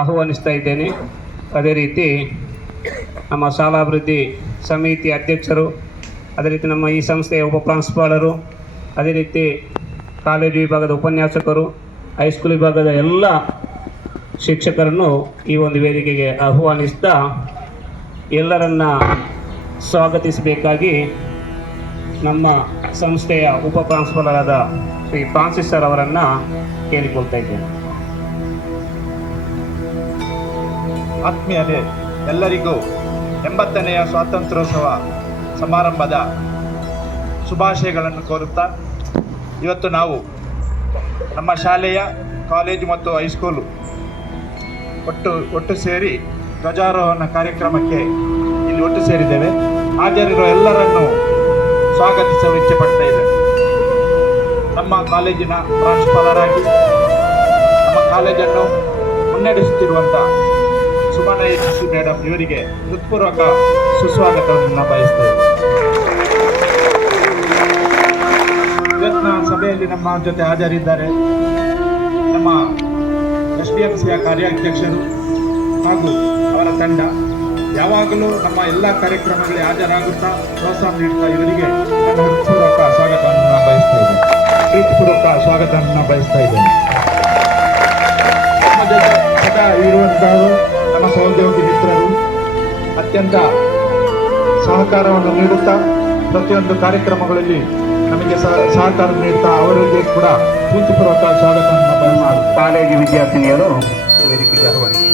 ಆಹ್ವಾನಿಸ್ತಾ ಇದ್ದೇನೆ. ಅದೇ ರೀತಿ ನಮ್ಮ ಶಾಲಾಭಿವೃದ್ಧಿ ಸಮಿತಿ ಅಧ್ಯಕ್ಷರು, ಅದೇ ರೀತಿ ನಮ್ಮ ಈ ಸಂಸ್ಥೆಯ ಉಪ ಪ್ರಾಂಶುಪಾಲರು, ಅದೇ ರೀತಿ ಕಾಲೇಜು ವಿಭಾಗದ ಉಪನ್ಯಾಸಕರು, ಹೈಸ್ಕೂಲ್ ವಿಭಾಗದ ಎಲ್ಲ ಶಿಕ್ಷಕರನ್ನು ಈ ಒಂದು ವೇದಿಕೆಗೆ ಆಹ್ವಾನಿಸ್ತಾ ಎಲ್ಲರನ್ನ ಸ್ವಾಗತಿಸಬೇಕಾಗಿ ನಮ್ಮ ಸಂಸ್ಥೆಯ ಉಪ ಪ್ರಾಂಶುಪಾಲರಾದ ಶ್ರೀ ಫ್ರಾನ್ಸಿಸ್ ಸರ್ ಅವರನ್ನು ಕೇಳಿಕೊಳ್ತಾ ಇದ್ದೇನೆ. ಆತ್ಮೀಯರೇ, ಎಲ್ಲರಿಗೂ 80ನೆಯ ಸ್ವಾತಂತ್ರ್ಯೋತ್ಸವ ಸಮಾರಂಭದ ಶುಭಾಶಯಗಳನ್ನು ಕೋರುತ್ತಾ, ಇವತ್ತು ನಾವು ನಮ್ಮ ಶಾಲೆಯ ಕಾಲೇಜು ಮತ್ತು ಹೈಸ್ಕೂಲು ಒಟ್ಟು ಸೇರಿ ಧ್ವಜಾರೋಹಣ ಕಾರ್ಯಕ್ರಮಕ್ಕೆ ಇಲ್ಲಿ ಒಟ್ಟು ಸೇರಿದ್ದೇವೆ. ಹಾಜರಿರುವ ಎಲ್ಲರನ್ನು ಸ್ವಾಗತಿಸಲು ಇಚ್ಛೆಪಡ್ತಾ ಇದ್ದೇವೆ. ನಮ್ಮ ಕಾಲೇಜಿನ ಪ್ರಾಂಶುಪಾಲರಾಗಿ ನಮ್ಮ ಕಾಲೇಜನ್ನು ಮುನ್ನಡೆಸುತ್ತಿರುವಂಥ ಸುಮನ ಎಚ್ ಮೇಡಮ್ ಇವರಿಗೆ ಹೃತ್ಪೂರ್ವಕ ಸುಸ್ವಾಗತವನ್ನು ಬಯಸ್ತೇವೆ. ಇವತ್ತಿನ ಸಭೆಯಲ್ಲಿ ನಮ್ಮ ಜೊತೆ ಹಾಜರಿದ್ದಾರೆ ನಮ್ಮ SDMCಯ ಕಾರ್ಯಾಧ್ಯಕ್ಷರು ಹಾಗೂ ಅವರ ತಂಡ. ಯಾವಾಗಲೂ ನಮ್ಮ ಎಲ್ಲ ಕಾರ್ಯಕ್ರಮಗಳಿಗೆ ಹಾಜರಾಗುತ್ತಾ ಪ್ರೋತ್ಸಾಹ ನೀಡುತ್ತಾ ಇವರಿಗೆ ನನ್ನ ಹೃತ್ಪೂರ್ವಕ ಸ್ವಾಗತವನ್ನು ಬಯಸ್ತಾ ಇದ್ದೇನೆ. ನಮ್ಮ ಜೊತೆ ಸದಾ ಇರುವಂತಹವರು ನಮ್ಮ ಸಹೋದ್ಯೋಗಿ ಮಿತ್ರರು, ಅತ್ಯಂತ ಸಹಕಾರವನ್ನು ನೀಡುತ್ತಾ ಪ್ರತಿಯೊಂದು ಕಾರ್ಯಕ್ರಮಗಳಲ್ಲಿ ನಮಗೆ ಸಹಕಾರ ನೀಡುತ್ತಾ ಅವರಿಗೆ ಕೂಡ ಪ್ರೀತಿಪೂರ್ವಕ ಸ್ವಾಗತವನ್ನು ಬಯಸ್ತಾರೆ. ಕಾಲೇಜು ವಿದ್ಯಾರ್ಥಿನಿಯರು ವೇದಿಕೆಗೆ ಆಹ್ವಾನಿಸಿದ್ದಾರೆ.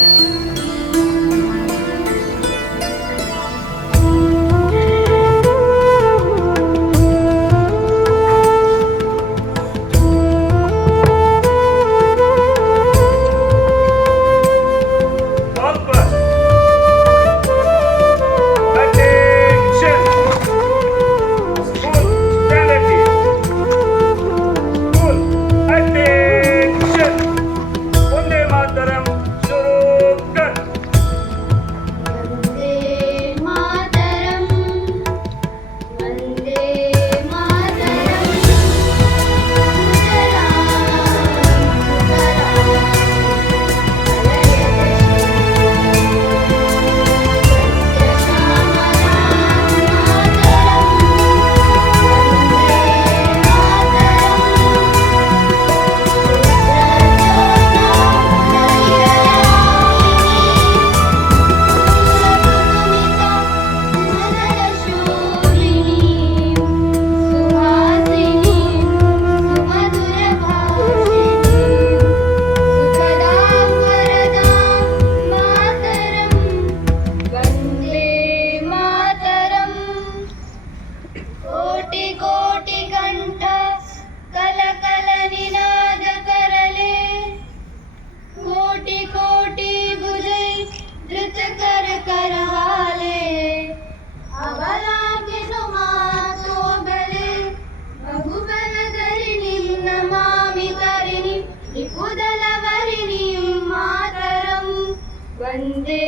वंदे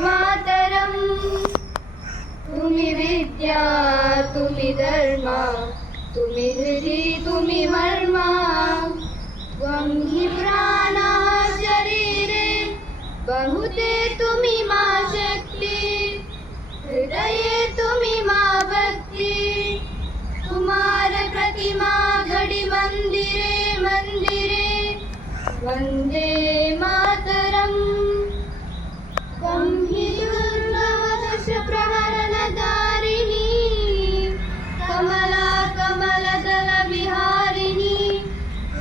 मातरम। तुम्ही विद्या तुम्ही धर्म तुम्ही हृदय तुम्ही मर्म त्वं हि प्राणः शरीरे बहुते तुम्ही मा शक्ति हृदये तुम्ही मा भक्ति कुमार प्रतिमा घड़ी मंदिरे मंदिरे वंदे मातरम। त्वं हि दुर्गमदश प्रहरणधारिणी कमला कमलदल विहारिणी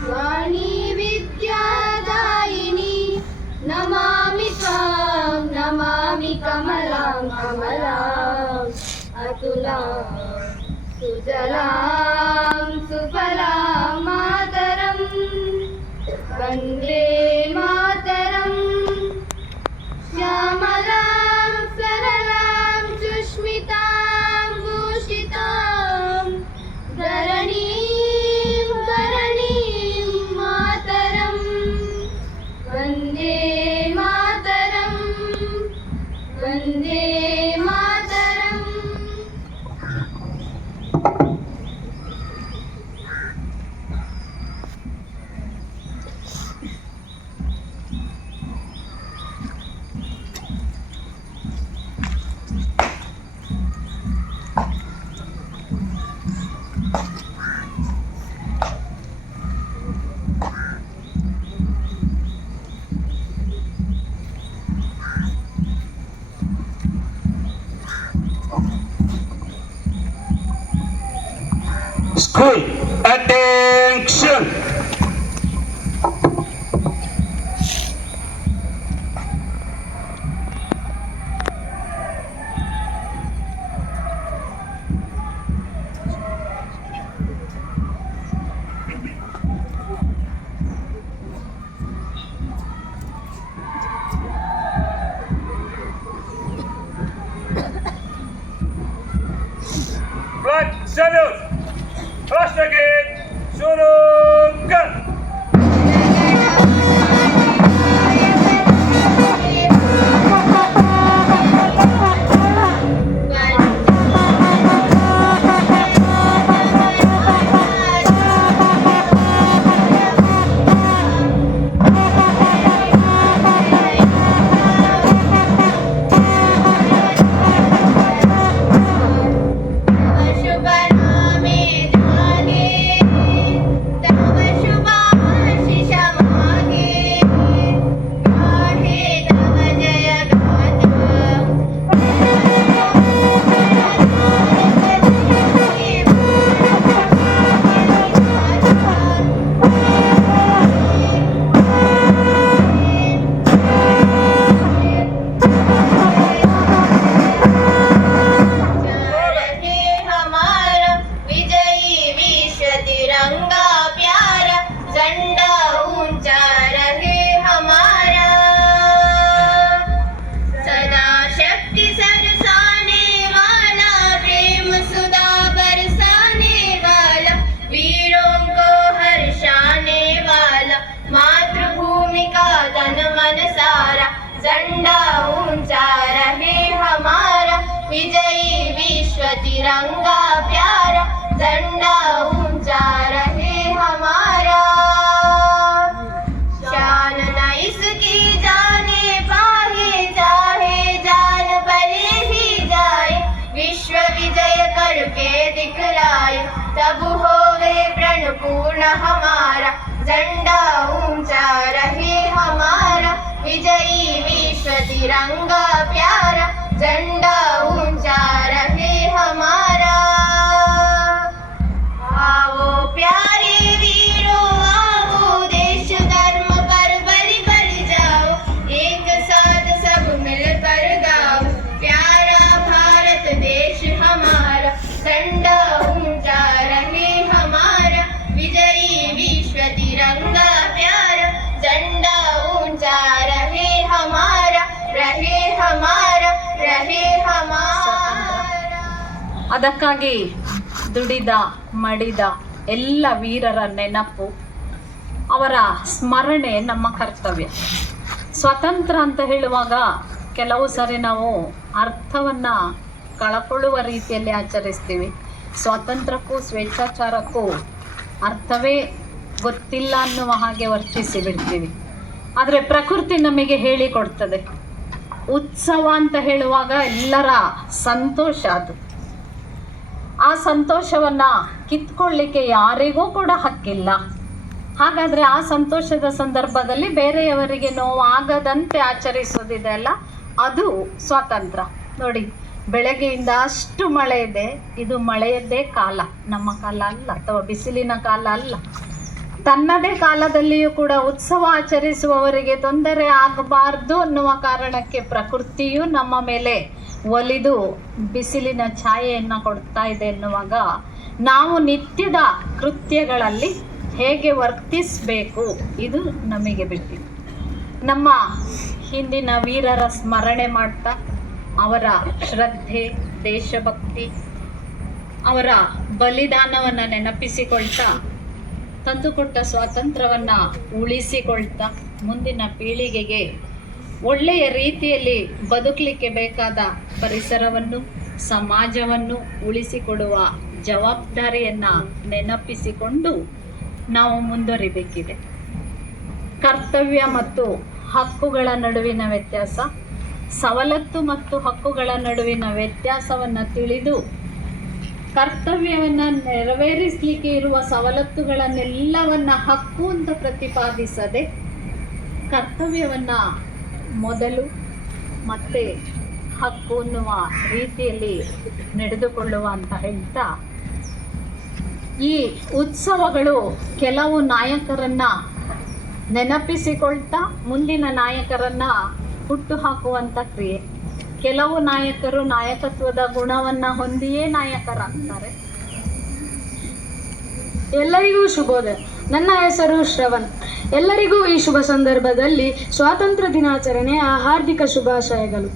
वाणी विद्यादायिनी नमामि त्वां नमामि कमलां कमलाम् अतुलां सुजलां सुफलां मातरं वन्दे मातरम्। श्यामलां सरलां सुष्मितां भूषितां धरणीं धरणीं मातरं वन्दे मातरं Vande Mataram. full attention. Flag salute. Rastragit Surugan. शुभ नामे जागे तव शुभाशिष मागे गाहे तव जय रहे हमारा विजयी विश्व तिरंगा प्यारा झंडा ऊंचा रहे हमारा सदा शक्ति सरसाने वाला प्रेम सुधा बरसाने वाला वीरों को हर्षाने वाला मातृभूमि का तन मन सारा झंडा ऊंचा रहे हमारा विजयी विश्व तिरंगा प्यारा झंडा ऊंचा रहे हमारा शान न इसकी जाने पाए चाहे जान भले ही जाए विश्व विजय करके दिखलाए तब होवे प्रण पूर्ण हमारा झंडा ऊंचा रहे हमारा विजयी विश्व तिरंगा प्यारा झंडा ऊंचा रहे हमारा आओ प्यारे वीरों आओ देश धर्म पर बलि बलि जाओ एक साथ सब मिलकर गाओ प्यारा भारत देश हमारा झंडा ऊंचा रहे हमारा विजयी विश्व तिरंगा प्यारा झंडा ऊंचा रहे हमारा रहे हमारा रहे हमारा ಅದಕ್ಕಾಗಿ ದುಡಿದ ಮಡಿದ ಎಲ್ಲ ವೀರರ ನೆನಪು ಅವರ ಸ್ಮರಣೆ ನಮ್ಮ ಕರ್ತವ್ಯ. ಸ್ವತಂತ್ರ ಅಂತ ಹೇಳುವಾಗ ಕೆಲವು ಸರಿ ನಾವು ಅರ್ಥವನ್ನು ಕಳಕೊಳ್ಳುವ ರೀತಿಯಲ್ಲಿ ಆಚರಿಸ್ತೀವಿ. ಸ್ವಾತಂತ್ರ್ಯಕ್ಕೂ ಸ್ವೇಚ್ಛಾಚಾರಕ್ಕೂ ಅರ್ಥವೇ ಗೊತ್ತಿಲ್ಲ ಅನ್ನುವ ಹಾಗೆ ವರ್ತಿಸಿ ಬಿಡ್ತೀವಿ. ಆದರೆ ಪ್ರಕೃತಿ ನಮಗೆ ಹೇಳಿಕೊಡ್ತದೆ. ಉತ್ಸವ ಅಂತ ಹೇಳುವಾಗ ಎಲ್ಲರ ಸಂತೋಷ ಅದು. ಆ ಸಂತೋಷವನ್ನು ಕಿತ್ಕೊಳ್ಳಿಕ್ಕೆ ಯಾರಿಗೂ ಕೂಡ ಹಕ್ಕಿಲ್ಲ. ಹಾಗಾದರೆ ಆ ಸಂತೋಷದ ಸಂದರ್ಭದಲ್ಲಿ ಬೇರೆಯವರಿಗೆ ನೋವಾಗದಂತೆ ಆಚರಿಸೋದಿದೆಯಲ್ಲ, ಅದು ಸ್ವಾತಂತ್ರ್ಯ. ನೋಡಿ, ಬೆಳಗ್ಗೆಯಿಂದ ಅಷ್ಟು ಮಳೆ ಇದೆ. ಇದು ಮಳೆಯದ್ದೇ ಕಾಲ, ನಮ್ಮ ಕಾಲ ಅಲ್ಲ, ಅಥವಾ ಬಿಸಿಲಿನ ಕಾಲ ಅಲ್ಲ. ತನ್ನದೇ ಕಾಲದಲ್ಲಿಯೂ ಕೂಡ ಉತ್ಸವ ಆಚರಿಸುವವರಿಗೆ ತೊಂದರೆ ಆಗಬಾರ್ದು ಅನ್ನುವ ಕಾರಣಕ್ಕೆ ಪ್ರಕೃತಿಯು ನಮ್ಮ ಮೇಲೆ ಒಲಿದು ಬಿಸಿಲಿನ ಛಾಯೆಯನ್ನು ಕೊಡ್ತಾ ಇದೆ ಎನ್ನುವಾಗ ನಾವು ನಿತ್ಯದ ಕೃತ್ಯಗಳಲ್ಲಿ ಹೇಗೆ ವರ್ತಿಸಬೇಕು ಇದು ನಮಗೆ ಬಿಟ್ಟಿದೆ. ನಮ್ಮ ಹಿಂದಿನ ವೀರರ ಸ್ಮರಣೆ ಮಾಡ್ತಾ ಅವರ ಶ್ರದ್ಧೆ, ದೇಶಭಕ್ತಿ, ಅವರ ಬಲಿದಾನವನ್ನು ನೆನಪಿಸಿಕೊಳ್ತಾ ತಂದುಕೊಟ್ಟ ಸ್ವಾತಂತ್ರ್ಯವನ್ನು ಉಳಿಸಿಕೊಳ್ತಾ ಮುಂದಿನ ಪೀಳಿಗೆಗೆ ಒಳ್ಳೆಯ ರೀತಿಯಲ್ಲಿ ಬದುಕಲಿಕ್ಕೆ ಬೇಕಾದ ಪರಿಸರವನ್ನು, ಸಮಾಜವನ್ನು ಉಳಿಸಿಕೊಡುವ ಜವಾಬ್ದಾರಿಯನ್ನು ನೆನಪಿಸಿಕೊಂಡು ನಾವು ಮುಂದುವರಿಬೇಕಿದೆ. ಕರ್ತವ್ಯ ಮತ್ತು ಹಕ್ಕುಗಳ ನಡುವಿನ ವ್ಯತ್ಯಾಸ, ಸವಲತ್ತು ಮತ್ತು ಹಕ್ಕುಗಳ ನಡುವಿನ ವ್ಯತ್ಯಾಸವನ್ನು ತಿಳಿದು ಕರ್ತವ್ಯವನ್ನು ನೆರವೇರಿಸಲಿಕ್ಕೆ ಇರುವ ಸವಲತ್ತುಗಳನ್ನೆಲ್ಲವನ್ನ ಹಕ್ಕು ಅಂತ ಪ್ರತಿಪಾದಿಸದೆ ಕರ್ತವ್ಯವನ್ನು ಮೊದಲು ಮತ್ತೆ ಹಕ್ಕು ಅನ್ನುವ ರೀತಿಯಲ್ಲಿ ನಡೆದುಕೊಳ್ಳುವ ಅಂತ ಹೇಳ್ತಾ ಈ ಉತ್ಸವಗಳು ಕೆಲವು ನಾಯಕರನ್ನು ನೆನಪಿಸಿಕೊಳ್ತಾ ಮುಂದಿನ ನಾಯಕರನ್ನು ಹುಟ್ಟುಹಾಕುವಂಥ ಕ್ರಿಯೆ. ಕೆಲವು ನಾಯಕರು ನಾಯಕತ್ವದ ಗುಣವನ್ನು ಹೊಂದಿಯೇ ನಾಯಕರಾಗ್ತಾರೆ. ಎಲ್ಲರಿಗೂ ಶುಭೋದಯ. ನನ್ನ ಹೆಸರು ಶ್ರವಣ್. ಎಲ್ಲರಿಗೂ ಈ ಶುಭ ಸಂದರ್ಭದಲ್ಲಿ ಸ್ವಾತಂತ್ರ್ಯ ದಿನಾಚರಣೆಯ ಹಾರ್ದಿಕ ಶುಭಾಶಯಗಳು.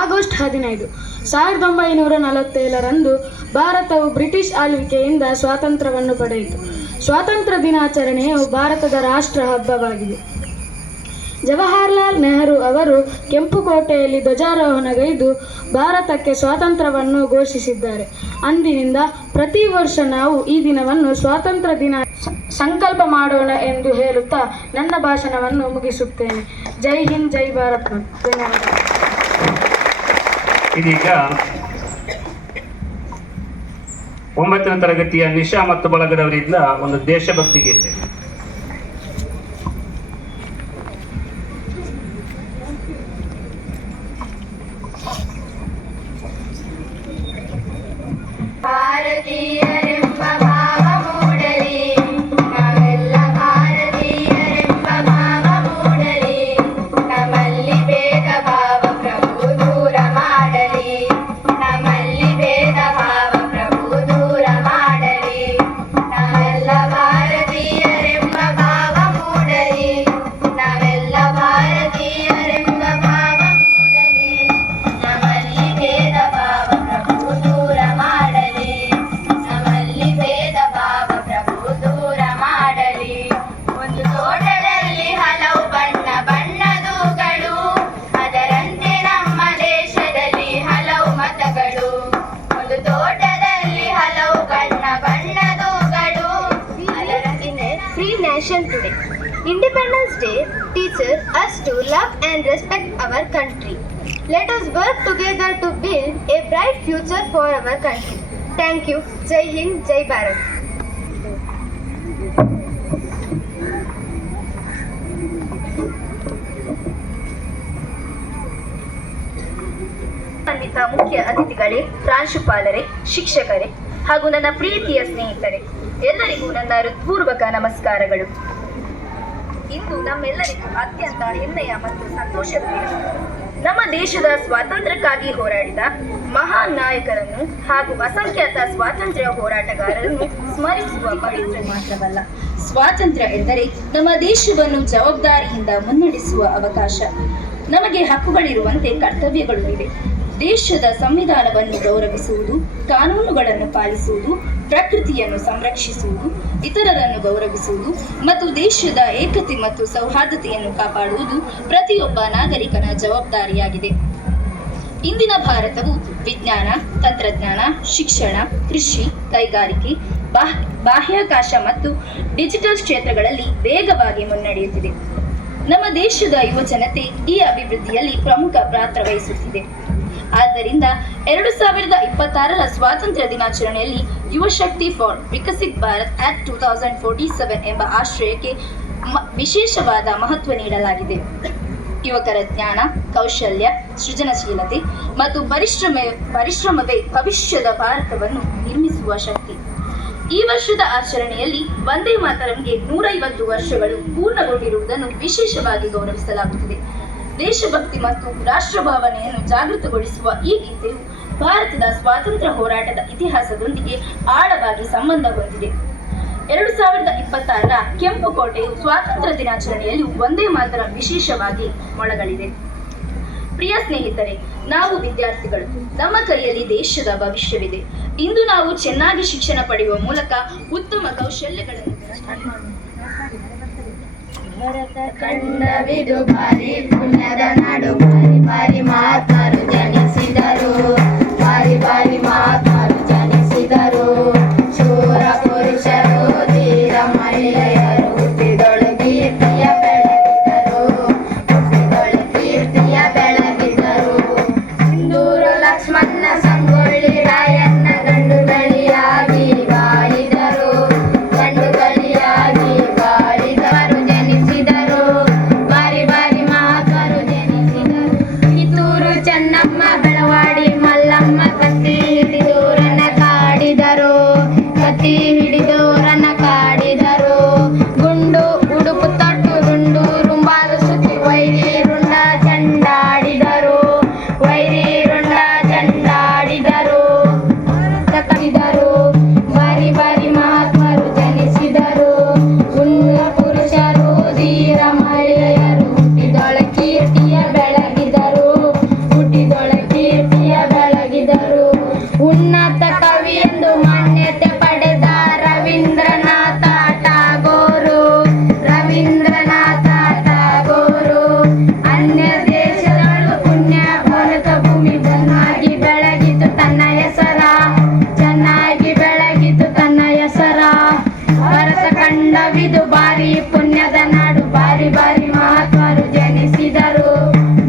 ಆಗಸ್ಟ್ 15, 1947ರಂದು ಭಾರತವು ಬ್ರಿಟಿಷ್ ಆಳ್ವಿಕೆಯಿಂದ ಸ್ವಾತಂತ್ರ್ಯವನ್ನು ಪಡೆಯಿತು. ಸ್ವಾತಂತ್ರ್ಯ ದಿನಾಚರಣೆಯು ಭಾರತದ ರಾಷ್ಟ್ರ ಹಬ್ಬವಾಗಿದೆ. ಜವಾಹರಲಾಲ್ ನೆಹರು ಅವರು ಕೆಂಪುಕೋಟೆಯಲ್ಲಿ ಧ್ವಜಾರೋಹಣಗೈದು ಭಾರತಕ್ಕೆ ಸ್ವಾತಂತ್ರ್ಯವನ್ನು ಘೋಷಿಸಿದ್ದಾರೆ. ಅಂದಿನಿಂದ ಪ್ರತಿ ವರ್ಷ ನಾವು ಈ ದಿನವನ್ನು ಸ್ವಾತಂತ್ರ್ಯ ದಿನ ಸಂಕಲ್ಪ ಮಾಡೋಣ ಎಂದು ಹೇಳುತ್ತಾ ನನ್ನ ಭಾಷಣವನ್ನು ಮುಗಿಸುತ್ತೇನೆ. ಜೈ ಹಿಂದ್, ಜೈ ಭಾರತ್. ಧನ್ಯವಾದ. ಇದೀಗ 9ನೇ ತರಗತಿಯ ನಿಶಾ ಮತ್ತು ಬಳಗದವರಿಂದ ಒಂದು ದೇಶಭಕ್ತಿ ಗೀತೆ. ಭಾರತೀಯರೆಂಬ ಭಾವ ಮೂಡಲಿ, ನಾವೆಲ್ಲ ಭಾರತೀಯರೆಂಬ ಭಾವ ಮೂಡಲಿ, ನಮ್ಮಲ್ಲಿ ಭೇದ ಭಾವ ಪ್ರಭು ದೂರ ಮಾಡಲಿ, ನಮ್ಮಲ್ಲಿ ಭೇದ ಭಾವ ಪ್ರಭು ದೂರ ಮಾಡಲಿ, ನಾವೆಲ್ಲ ಭಾರತೀಯರೆಂಬ ಭಾವ ಮೂಡಲಿ, ನಾವೆಲ್ಲ ಭಾರತೀಯರೆಂಬ ಭಾವ ಮೂಡಲಿ, ನಮ್ಮಲ್ಲಿ ಭೇದ ಭಾವ ಪ್ರಭು ದೂರ ಮಾಡಲಿ, ನಮ್ಮಲ್ಲಿ ಭೇದ ಭಾವ ಪ್ರಭು ದೂರ ಮಾಡಲಿ. ಒಂದು ತೋಟದಲ್ಲಿ ಹಲವು ಬಣ್ಣ ಬಣ್ಣದೂಗಳು, ಅದರಂತೆ ನಮ್ಮ ದೇಶದಲ್ಲಿ ಹಲವು ಮತಗಳು. ಒಂದು ತೋಟದಲ್ಲಿ ಹಲವು ಬಣ್ಣ ಬಣ್ಣದೂಗಳು, ಅದರಂತೆ free nation today. Independence Day teaches us to love and respect our country. Let us work together to build a bright future for our country. Thank you. Jai Hind, Jai Bharat. ಸನ್ಮಾನಿತ ಮುಖ್ಯ ಅತಿಥಿಗಳೇ, ಪ್ರಾಂಶುಪಾಲರೇ, ಶಿಕ್ಷಕರೇ ಹಾಗೂ ನನ್ನ ಪ್ರೀತಿಯ ಸ್ನೇಹಿತರೆ, ಎಲ್ಲರಿಗೂ ನನ್ನ ಹೃತ್ಪೂರ್ವಕ ನಮಸ್ಕಾರಗಳು. ಇಂದು ನಮ್ಮೆಲ್ಲರಿಗೂ ಅತ್ಯಂತ ಹೆಮ್ಮೆಯ ಮತ್ತು ಸಂತೋಷದ ದಿನ. ನಮ್ಮ ದೇಶದ ಸ್ವಾತಂತ್ರ್ಯಕ್ಕಾಗಿ ಹೋರಾಡಿದ ಮಹಾನ್ ನಾಯಕರನ್ನು ಹಾಗೂ ಅಸಂಖ್ಯಾತ ಸ್ವಾತಂತ್ರ್ಯ ಹೋರಾಟಗಾರರನ್ನು ಸ್ಮರಿಸುವ ಪವಿತ್ರ ಮಾತ್ರವಲ್ಲ, ಸ್ವಾತಂತ್ರ್ಯ ಎಂದರೆ ನಮ್ಮ ದೇಶವನ್ನು ಜವಾಬ್ದಾರಿಯಿಂದ ಮುನ್ನಡೆಸುವ ಅವಕಾಶ. ನಮಗೆ ಹಕ್ಕುಗಳಿರುವಂತೆ ಕರ್ತವ್ಯಗಳು ಇವೆ. ದೇಶದ ಸಂವಿಧಾನವನ್ನು ಗೌರವಿಸುವುದು, ಕಾನೂನುಗಳನ್ನು ಪಾಲಿಸುವುದು, ಪ್ರಕೃತಿಯನ್ನು ಸಂರಕ್ಷಿಸುವುದು, ಇತರರನ್ನು ಗೌರವಿಸುವುದು ಮತ್ತು ದೇಶದ ಏಕತೆ ಮತ್ತು ಸೌಹಾರ್ದತೆಯನ್ನು ಕಾಪಾಡುವುದು ಪ್ರತಿಯೊಬ್ಬ ನಾಗರಿಕನ ಜವಾಬ್ದಾರಿಯಾಗಿದೆ. ಇಂದಿನ ಭಾರತವು ವಿಜ್ಞಾನ, ತಂತ್ರಜ್ಞಾನ, ಶಿಕ್ಷಣ, ಕೃಷಿ, ಕೈಗಾರಿಕೆ, ಬಾಹ್ಯಾಕಾಶ ಮತ್ತು ಡಿಜಿಟಲ್ ಕ್ಷೇತ್ರಗಳಲ್ಲಿ ವೇಗವಾಗಿ ಮುನ್ನಡೆಯುತ್ತಿದೆ. ನಮ್ಮ ದೇಶದ ಯುವಜನತೆ ಈ ಅಭಿವೃದ್ಧಿಯಲ್ಲಿ ಪ್ರಮುಖ ಪಾತ್ರ ವಹಿಸುತ್ತಿದೆ. ಆದ್ದರಿಂದ 2026ರ ಸ್ವಾತಂತ್ರ್ಯ ದಿನಾಚರಣೆಯಲ್ಲಿ ಯುವಶಕ್ತಿ ಫಾರ್ ವಿಕಸಿತ್ ಭಾರತ್ ಅಟ್ 2047 ಎಂಬ ಆಶ್ರಯಕ್ಕೆ ವಿಶೇಷವಾದ ಮಹತ್ವ ನೀಡಲಾಗಿದೆ. ಯುವಕರ ಜ್ಞಾನ, ಕೌಶಲ್ಯ, ಸೃಜನಶೀಲತೆ ಮತ್ತು ಪರಿಶ್ರಮವೇ ಭವಿಷ್ಯದ ಭಾರತವನ್ನು ನಿರ್ಮಿಸುವ ಶಕ್ತಿ. ಈ ವರ್ಷದ ಆಚರಣೆಯಲ್ಲಿ ವಂದೇ ಮಾತರಂಗೆ 150 ವರ್ಷಗಳು ಪೂರ್ಣಗೊಂಡಿರುವುದನ್ನು ವಿಶೇಷವಾಗಿ ಗೌರವಿಸಲಾಗುತ್ತಿದೆ. ದೇಶಭಕ್ತಿ ಮತ್ತು ರಾಷ್ಟ್ರಭಾವನೆಯನ್ನು ಜಾಗೃತಗೊಳಿಸುವ ಈ ಗೀತೆಯು ಭಾರತದ ಸ್ವಾತಂತ್ರ್ಯ ಹೋರಾಟದ ಇತಿಹಾಸದೊಂದಿಗೆ ಆಳವಾಗಿ ಸಂಬಂಧ ಹೊಂದಿದೆ. 2026ರ ಕೆಂಪುಕೋಟೆಯು ಸ್ವಾತಂತ್ರ್ಯ ದಿನಾಚರಣೆಯಲ್ಲಿ ವಂದೇ ಮಾತರಂ ವಿಶೇಷವಾಗಿ ಮೊಳಗಲಿದೆ. ಪ್ರಿಯ ಸ್ನೇಹಿತರೆ, ನಾವು ವಿದ್ಯಾರ್ಥಿಗಳು. ನಮ್ಮ ಕೈಯಲ್ಲಿ ದೇಶದ ಭವಿಷ್ಯವಿದೆ. ಇಂದು ನಾವು ಚೆನ್ನಾಗಿ ಶಿಕ್ಷಣ ಪಡೆಯುವ ಮೂಲಕ ಉತ್ತಮ ಕೌಶಲ್ಯಗಳನ್ನು ಕಂಡವಿದು ಭಾರಿ ಪುಣ್ಯದ ನಾಡು, ಬಾರಿ ಬಾರಿ ಮಹಾತ್ಮರು ಜನಿಸಿದರು, ಬಾರಿ ಬಾರಿ ಮಹಾತ್ಮರು ಜನಿಸಿದರು. ಶೂರ ಪುರುಷರು, ಧೀರ ಮಹಿಳೆಯರು ಹುಟ್ಟಿದೊಳು ಕೀರ್ತಿಯ ಬೆಳಗಿದರು, ಹುಟ್ಟಿದೊಳು ಕೀರ್ತಿಯ ಬೆಳಗಿದರು. ಸಿಂಧೂರು ಲಕ್ಷ್ಮಣ ಸಂಗೊಳ್ಳಿ ರಾಯಣ್ಣ ಗಂಡುಗಳಿಯಾಗಿ ಬಾಳಿದರು, ಗಂಡುಗಳಿಯಾಗಿ ಬಾಳಿದರು. ಬಾರಿ ಬಾರಿ ಮಹಾತ್ಮರು ಜನಿಸಿದರು. ಕಿತ್ತೂರು ಚೆನ್ನಮ್ಮ, ಬೆಳವಾಡಿ ಮಲ್ಲಮ್ಮ ಕತ್ತಿ ಹಿಡಿದು ದೇಶವಿದು ಬಾರಿ ಪುಣ್ಯದ ನಾಡು ಬಾರಿ ಬಾರಿ ಮಹಾತ್ಮರು ಜನಿಸಿದರು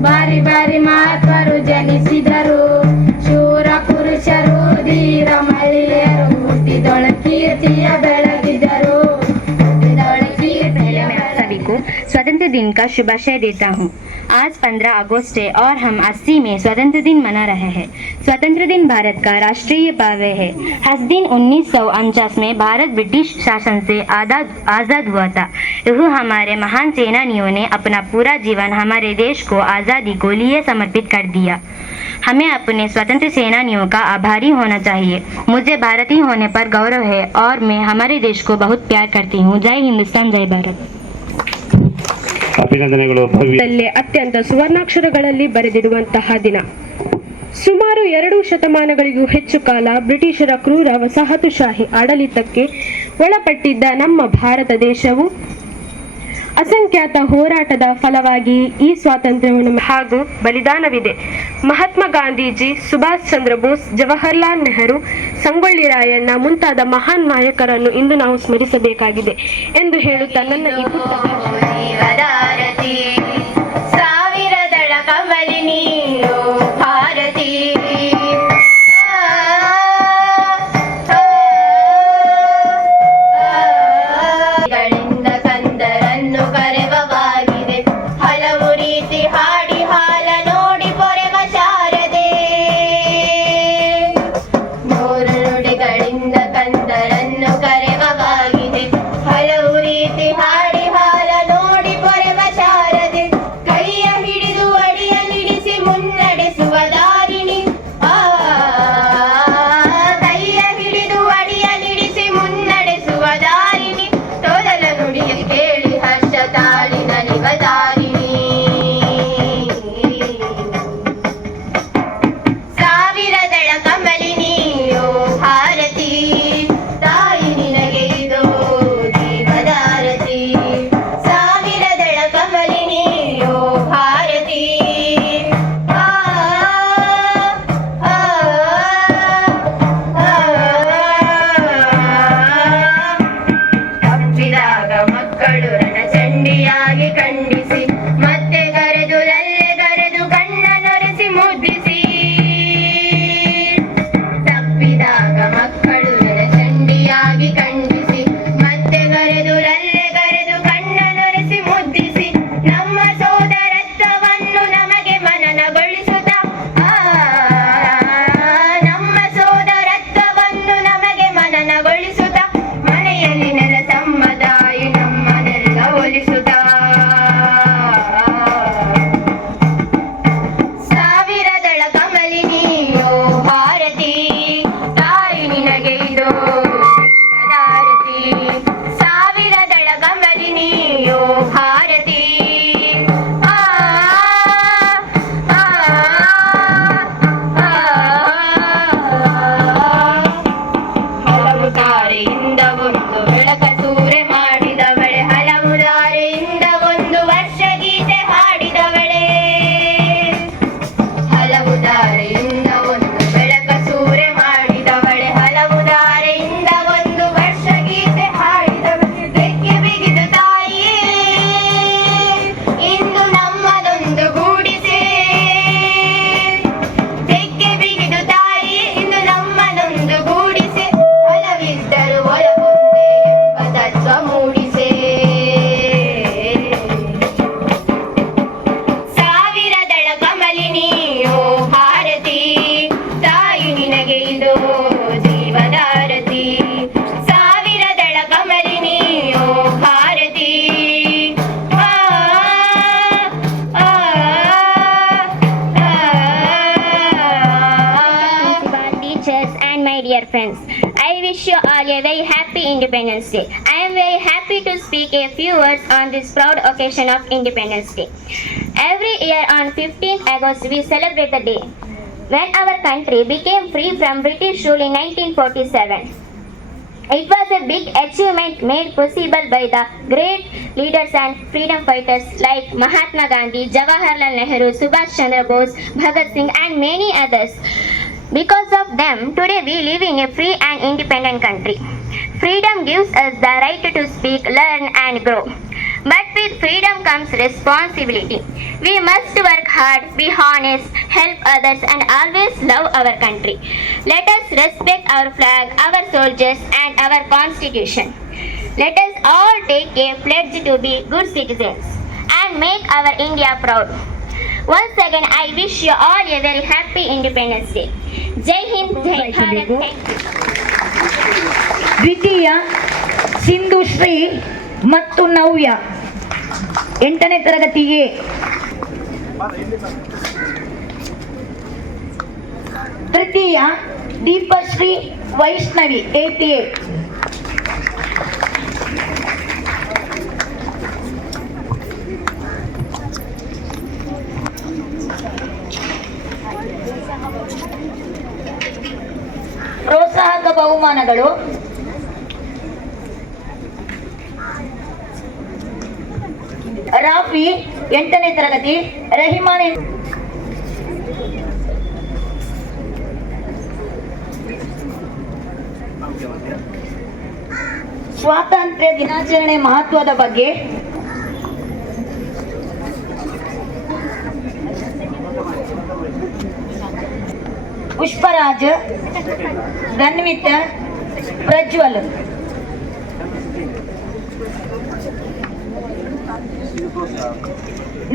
ಬಾರಿ ಬಾರಿ ಮಹಾತ್ಮರು ಜನಿಸಿದರು ಶೂರ ಪುರುಷರು ಧೀರ ಮಹಿಳೆಯರು ಹುಟ್ಟಿದೊಳ ಕೀರ್ತಿಯ ಬೆಳಗಿದರು सभी को स्वतंत्र दिन का शुभाशय देता हूँ। आज 15 अगस्त है और हम 80 में स्वतंत्र दिन मना रहे हैं। स्वतंत्र दिन भारत का राष्ट्रीय पर्व है। हर दिन 1949 में भारत ब्रिटिश शासन से आज़ाद हुआ था। यह हमारे महान सेनानियों ने अपना पूरा जीवन हमारे देश को आज़ादी को लिए समर्पित कर दिया। हमें अपने स्वतंत्र सेनानियों का आभारी होना चाहिए। मुझे भारतीय होने पर गौरव है और मैं हमारे देश को बहुत प्यार करती हूँ। जय हिंदुस्तान, जय भारत। ಅಭಿನಂದನೆಗಳು ಭವ್ಯ. ಅತ್ಯಂತ ಸುವರ್ಣಾಕ್ಷರಗಳಲ್ಲಿ ಬರೆದಿಡುವಂತಹ ದಿನ. ಸುಮಾರು 2 ಶತಮಾನಗಳಿಗೂ ಹೆಚ್ಚು ಕಾಲ ಬ್ರಿಟಿಷರ ಕ್ರೂರ ವಸಾಹತುಶಾಹಿ ಆಡಳಿತಕ್ಕೆ ಒಳಪಟ್ಟಿದ್ದ ನಮ್ಮ ಭಾರತ ದೇಶವು ಅಸಂಖ್ಯಾತ ಹೋರಾಟದ ಫಲವಾಗಿ ಈ ಸ್ವಾತಂತ್ರ್ಯವನ್ನು ಹಾಗೂ ಬಲಿದಾನವಿದೆ. ಮಹಾತ್ಮ ಗಾಂಧೀಜಿ, ಸುಭಾಷ್ ಚಂದ್ರ ಬೋಸ್, ಜವಾಹರ್ಲಾಲ್ ನೆಹರು, ಸಂಗೊಳ್ಳಿ ರಾಯಣ್ಣ ಮುಂತಾದ ಮಹಾನ್ ನಾಯಕರನ್ನು ಇಂದು ನಾವು ಸ್ಮರಿಸಬೇಕಾಗಿದೆ ಎಂದು ಹೇಳುತ್ತಾ ನನ್ನ ಈ ಪುಟ್ಟ ಜೀವದಾರತಿ ಸಾವಿರದಳ ಕಮಲಿನಿ ಓ ಭಾರತಿ ಗಳಿಂದ ಕಂದರನ್ನು ಕರೆವವಾಗಿದೆ ಹಲವು ರೀತಿ ಹಾಡಿ ಹಾಲ ನೋಡಿ ಪೊರೆವ ಶಾರದೆ ಮೂರು ನುಡಿಗಳಿಂದ ಕಂದರನ್ನು ಕರೆವವಾಗಿದೆ ಹಲವು ರೀತಿ ಹಾಡಿ ಹಾಲ ನೋಡಿ ಪೊರೆವ ಶಾರದೆ ಕೈಯ ಹಿಡಿದು ಅಡಿಯ ನಿಡಿಸಿ ಮುನ್ನಡೆಸುವ ದಾರಿಣಿ ಕೈಯ ಹಿಡಿದು ಅಡಿಯ ನಿಡಿಸಿ ಮುನ್ನಡೆಸುವ ದಾರಿಣಿ ತೊದಲ ನುಡಿಯ ಕೇಳಿ ಹರ್ಷ ತಾಳಿ ನಲಿವ ದಾರಿಣಿ ಸಾವಿರದಳ ಕಮಲಿನಿ ಓ ಭಾರತಿ ತಾಯಿ ನಿನಗೆ ಇದು ಜೀವದಾರತಿ ಸಾವಿರದಳ ಕಮಲಿನಿ ಓ ಭಾರತಿ ತಪ್ಪಿದಾಗ ಮಕ್ಕಳು ರಣಚಂಡಿಯಾಗಿ ಖಂಡಿಸಿ ಮತ್ತೆ ಕರೆದು ಲಲ್ಲೆಗರೆದು ಕಣ್ಣ ನೊರೆಸಿ ಮುದ್ದಿಸಿ ತಪ್ಪಿದಾಗ ಮಕ್ಕಳು ರಣಚಂಡಿಯಾಗಿ ಖಂಡಿಸಿ ಮತ್ತೆ ಕರೆದು ಲಲ್ಲೆಗರೆದು ಕಣ್ಣ ನೊರೆಸಿ ಮುದ್ದಿಸಿ ನಮ್ಮ ಸೋದರತ್ವವನ್ನು ನಮಗೆ ಮನನಗೊಳಿಸುತ್ತ ನಮ್ಮ ಸೋದರತ್ವವನ್ನು ನಮಗೆ ಮನನಗೊಳಿಸುತ್ತ ಮನೆಯಲ್ಲಿ ನೆಲಸಮ್ಮ ತಾಯಿ ನಮ್ಮನ್ನೆಲ್ಲ ಒಲಿಸುತ್ತ ಸಾವಿರದಳ ಕಮಲಿನಿ ಓ ಭಾರತಿ ತಾಯಿ ನಿನಗೆ ಇದು ಜೀವದಾರತಿ ಸಾವಿರದಳ ಕಮಲಿನಿ ಓ ಭಾರತಿ ಹಲವು ತಾರೆಯಿಂದ ಒಂದು ಬೆಳಕ ಸೂರೆ ಮಾಡಿದವಳೆ ಹಲವು ದಾರೆಯಿಂದ ಒಂದು ವರ್ಷ ಗೀತೆ ಹಾಡಿದವಳೆ ಹಲವು ದಾರೆಯಿಂದ ಒಂದು ಬೆಳಕ ಸೂರೆ ಮಾಡಿದವಳೆ ಹಲವು ದಾರೆಯಿಂದ ಒಂದು ವರ್ಷ ಗೀತೆ ಹಾಡಿದವಳೆ ಬೆಕ್ಕೆ ಬಿಗಿದು ತಾಯಿಯೇ ಇಂದು ನಮ್ಮದೊಂದು ಗೂಡಿಸೆ ಬೆಕ್ಕೆ ಬಿಗಿದು ತಾಯಿಯೇ ಇಂದು ನಮ್ಮದೊಂದು ಗೂಡಿಸೆ ಹೊಲವಿದ್ದರು ಒಲವೊಂದೇ ಎಂಬ ತತ್ವ ಮೂಡಿಸೆ ಸಾವಿರದಳ ಕಮಲಿನಿ ಓ ಭಾರತಿ ತಾಯಿ ನಿನಗೆ ಇದು ಜೀವದಾರತಿ ಸಾವಿರದಳ ಕಮಲಿನಿ ಓ Bharati Teachers and my dear friends, I wish you all a very happy Independence Day. I am very happy to speak a few words on this proud occasion of Independence Day. Every year on 15th August we celebrate the day when our country became free from British rule in 1947. It was a big achievement made possible by the great leaders and freedom fighters like Mahatma Gandhi, Jawaharlal Nehru, Subhash Chandra Bose, Bhagat Singh and many others. Because of them, today we live in a free and independent country. Freedom gives us the right to speak, learn, and grow. But with freedom comes responsibility. We must work hard, be honest, help others, and always love our country. Let us respect our flag, our soldiers, and our constitution. Let us all take a pledge to be good citizens and make our India proud. Once again, I wish you all a very happy Independence Day. Jai Hind, Jai Bharat. Thank you. ದ್ವಿತೀಯ ಸಿಂಧುಶ್ರೀ ಮತ್ತು ನವ್ಯ 8ನೇ ತರಗತಿಗೆ. ತೃತೀಯ ದೀಪಶ್ರೀ ವೈಷ್ಣವಿ 88. ಪ್ರೋತ್ಸಾಹಕ ಬಹುಮಾನಗಳು ರಾಫಿ 8ನೇ ತರಗತಿ, ರಹಿಮಾನ್ ಸ್ವಾತಂತ್ರ್ಯ ದಿನಾಚರಣೆ ಮಹತ್ವದ ಬಗ್ಗೆ Pushparaj, Dhanvith, Prajwal.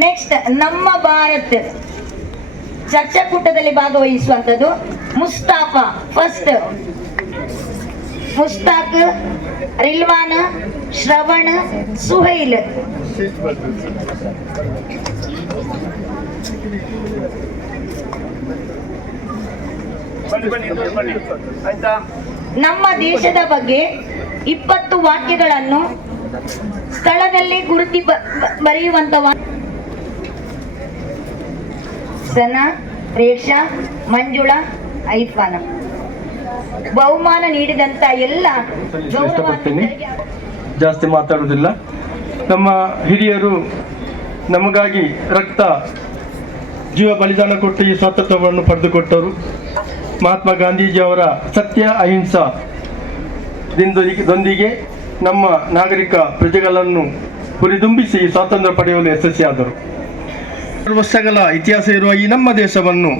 Next ನಮ್ಮ ಭಾರತ್ ಚರ್ಚಾಕೂಟದಲ್ಲಿ ಭಾಗವಹಿಸುವಂಥದ್ದು ಮುಸ್ತಾಫಾ ಫಸ್ಟ್, ಮುಸ್ತಾಕ್, ರಿಲ್ವಾನ್, ಶ್ರವಣ್, ಸುಹೈಲ್. ನಮ್ಮ ದೇಶದ ಬಗ್ಗೆ 20 ವಾಕ್ಯಗಳನ್ನು ಸ್ಥಳದಲ್ಲಿ ಗುರುತಿ ಬರೆಯುವಂತ ಸನಾ, ರೇಷಾ, ಮಂಜುಳಾ, ಐಫಾನ. ಬಹುಮಾನ ನೀಡಿದಂತ ಎಲ್ಲ ಇಷ್ಟಪಡ್ತೀನಿ, ಜಾಸ್ತಿ ಮಾತಾಡುವುದಿಲ್ಲ. ನಮ್ಮ ಹಿರಿಯರು ನಮಗಾಗಿ ರಕ್ತ ಜೀವ ಬಲಿದಾನ ಕೊಟ್ಟು ಈ ಸ್ವಾತಂತ್ರ್ಯವನ್ನು ಪಡೆದುಕೊಟ್ಟರು. ಮಹಾತ್ಮ ಗಾಂಧೀಜಿಯವರ ಸತ್ಯ ಅಹಿಂಸಾ ದೊಂದಿಗೆ ನಮ್ಮ ನಾಗರಿಕ ಪ್ರಜೆಗಳನ್ನು ಹುರಿದುಂಬಿಸಿ ಸ್ವಾತಂತ್ರ್ಯ ಪಡೆಯಲು ಯಶಸ್ವಿಯಾದರು. ವರ್ಷಗಳ ಇತಿಹಾಸ ಇರುವ ಈ ನಮ್ಮ ದೇಶವನ್ನು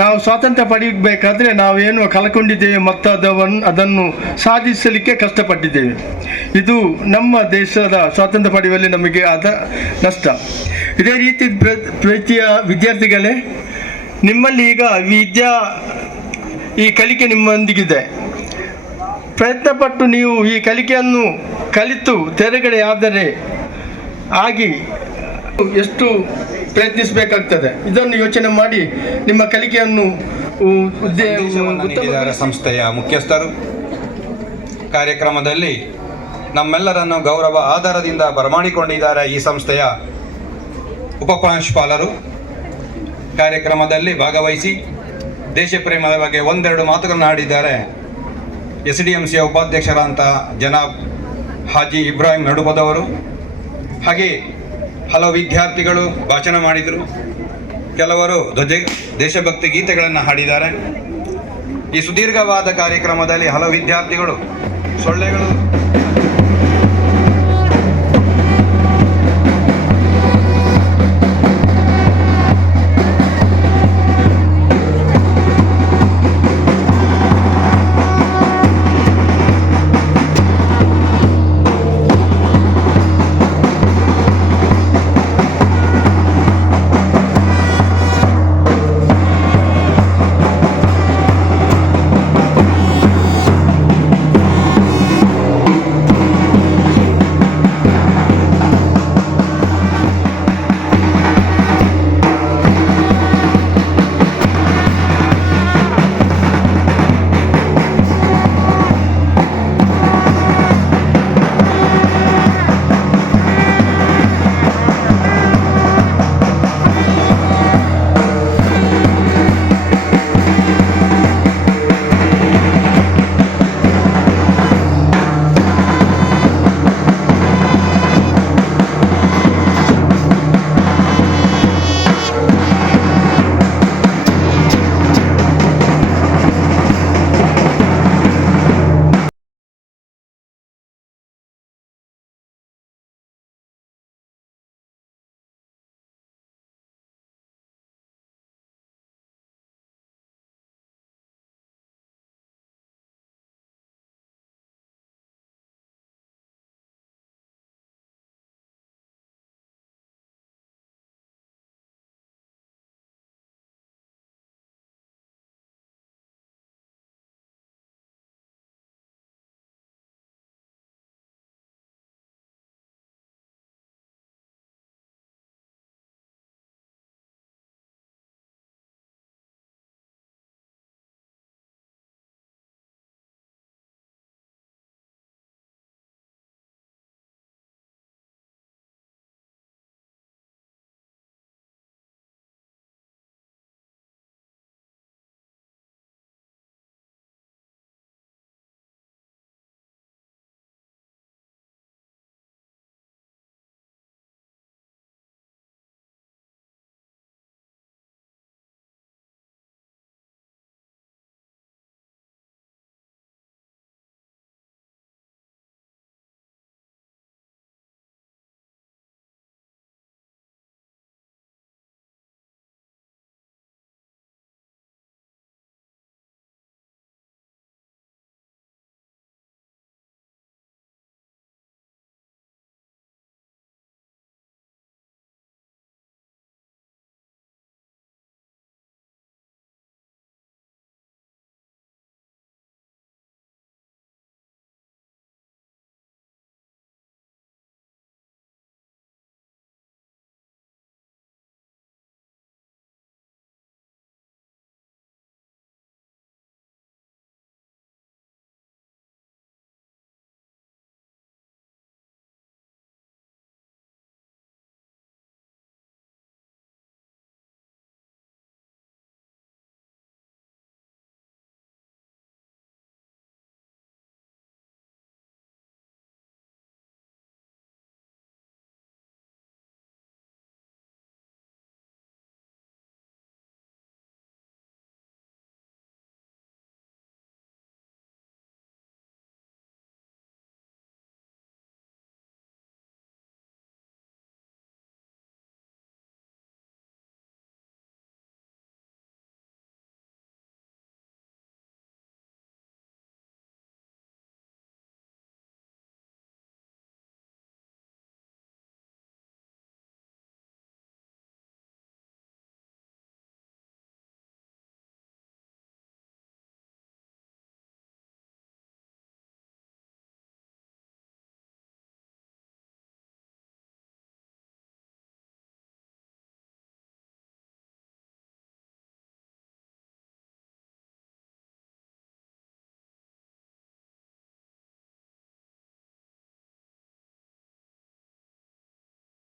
ನಾವು ಸ್ವಾತಂತ್ರ್ಯ ಪಡೆಯಬೇಕಾದ್ರೆ ನಾವೇನು ಕಳ್ಕೊಂಡಿದ್ದೇವೆ ಮತ್ತು ಅದನ್ನು ಸಾಧಿಸಲಿಕ್ಕೆ ಕಷ್ಟಪಟ್ಟಿದ್ದೇವೆ. ಇದು ನಮ್ಮ ದೇಶದ ಸ್ವಾತಂತ್ರ್ಯ ಪಡೆಯುವಲ್ಲಿ ನಮಗೆ ಆದ ನಷ್ಟ. ಇದೇ ರೀತಿ ಪ್ರೀತಿಯ ವಿದ್ಯಾರ್ಥಿಗಳೇ, ನಿಮ್ಮಲ್ಲಿ ಈಗ ಈ ಕಲಿಕೆ ನಿಮ್ಮೊಂದಿಗಿದೆ. ಪ್ರಯತ್ನಪಟ್ಟು ನೀವು ಈ ಕಲಿಕೆಯನ್ನು ಕಲಿತು ತೆರೆಗಡೆ ಆದರೆ ಆಗಿ ಎಷ್ಟು ಪ್ರಯತ್ನಿಸಬೇಕಾಗ್ತದೆ, ಇದನ್ನು ಯೋಚನೆ ಮಾಡಿ ನಿಮ್ಮ ಕಲಿಕೆಯನ್ನು ಸಂಸ್ಥೆಯ ಮುಖ್ಯಸ್ಥರು ಕಾರ್ಯಕ್ರಮದಲ್ಲಿ ನಮ್ಮೆಲ್ಲರನ್ನು ಗೌರವ ಆಧಾರದಿಂದ ಬರಮಾಡಿಕೊಂಡಿದ್ದಾರೆ. ಈ ಸಂಸ್ಥೆಯ ಉಪಪ್ರಾಂಶುಪಾಲರು ಕಾರ್ಯಕ್ರಮದಲ್ಲಿ ಭಾಗವಹಿಸಿ ದೇಶ ಪ್ರೇಮದ ಬಗ್ಗೆ ಒಂದೆರಡು ಮಾತುಗಳನ್ನು ಆಡಿದ್ದಾರೆ. SDMCಯ ಉಪಾಧ್ಯಕ್ಷರಾದಂಥ ಜನಾಬ್ ಹಾಜಿ ಇಬ್ರಾಹಿಂ ನಡುಬದವರು, ಹಾಗೆ ಹಲವು ವಿದ್ಯಾರ್ಥಿಗಳು ಭಾಷಣ ಮಾಡಿದರು. ಕೆಲವರು ದೇಶಭಕ್ತಿ ಗೀತೆಗಳನ್ನು ಹಾಡಿದ್ದಾರೆ. ಈ ಸುದೀರ್ಘವಾದ ಕಾರ್ಯಕ್ರಮದಲ್ಲಿ ಹಲವು ವಿದ್ಯಾರ್ಥಿಗಳು ಸೊಳ್ಳೆಗಳು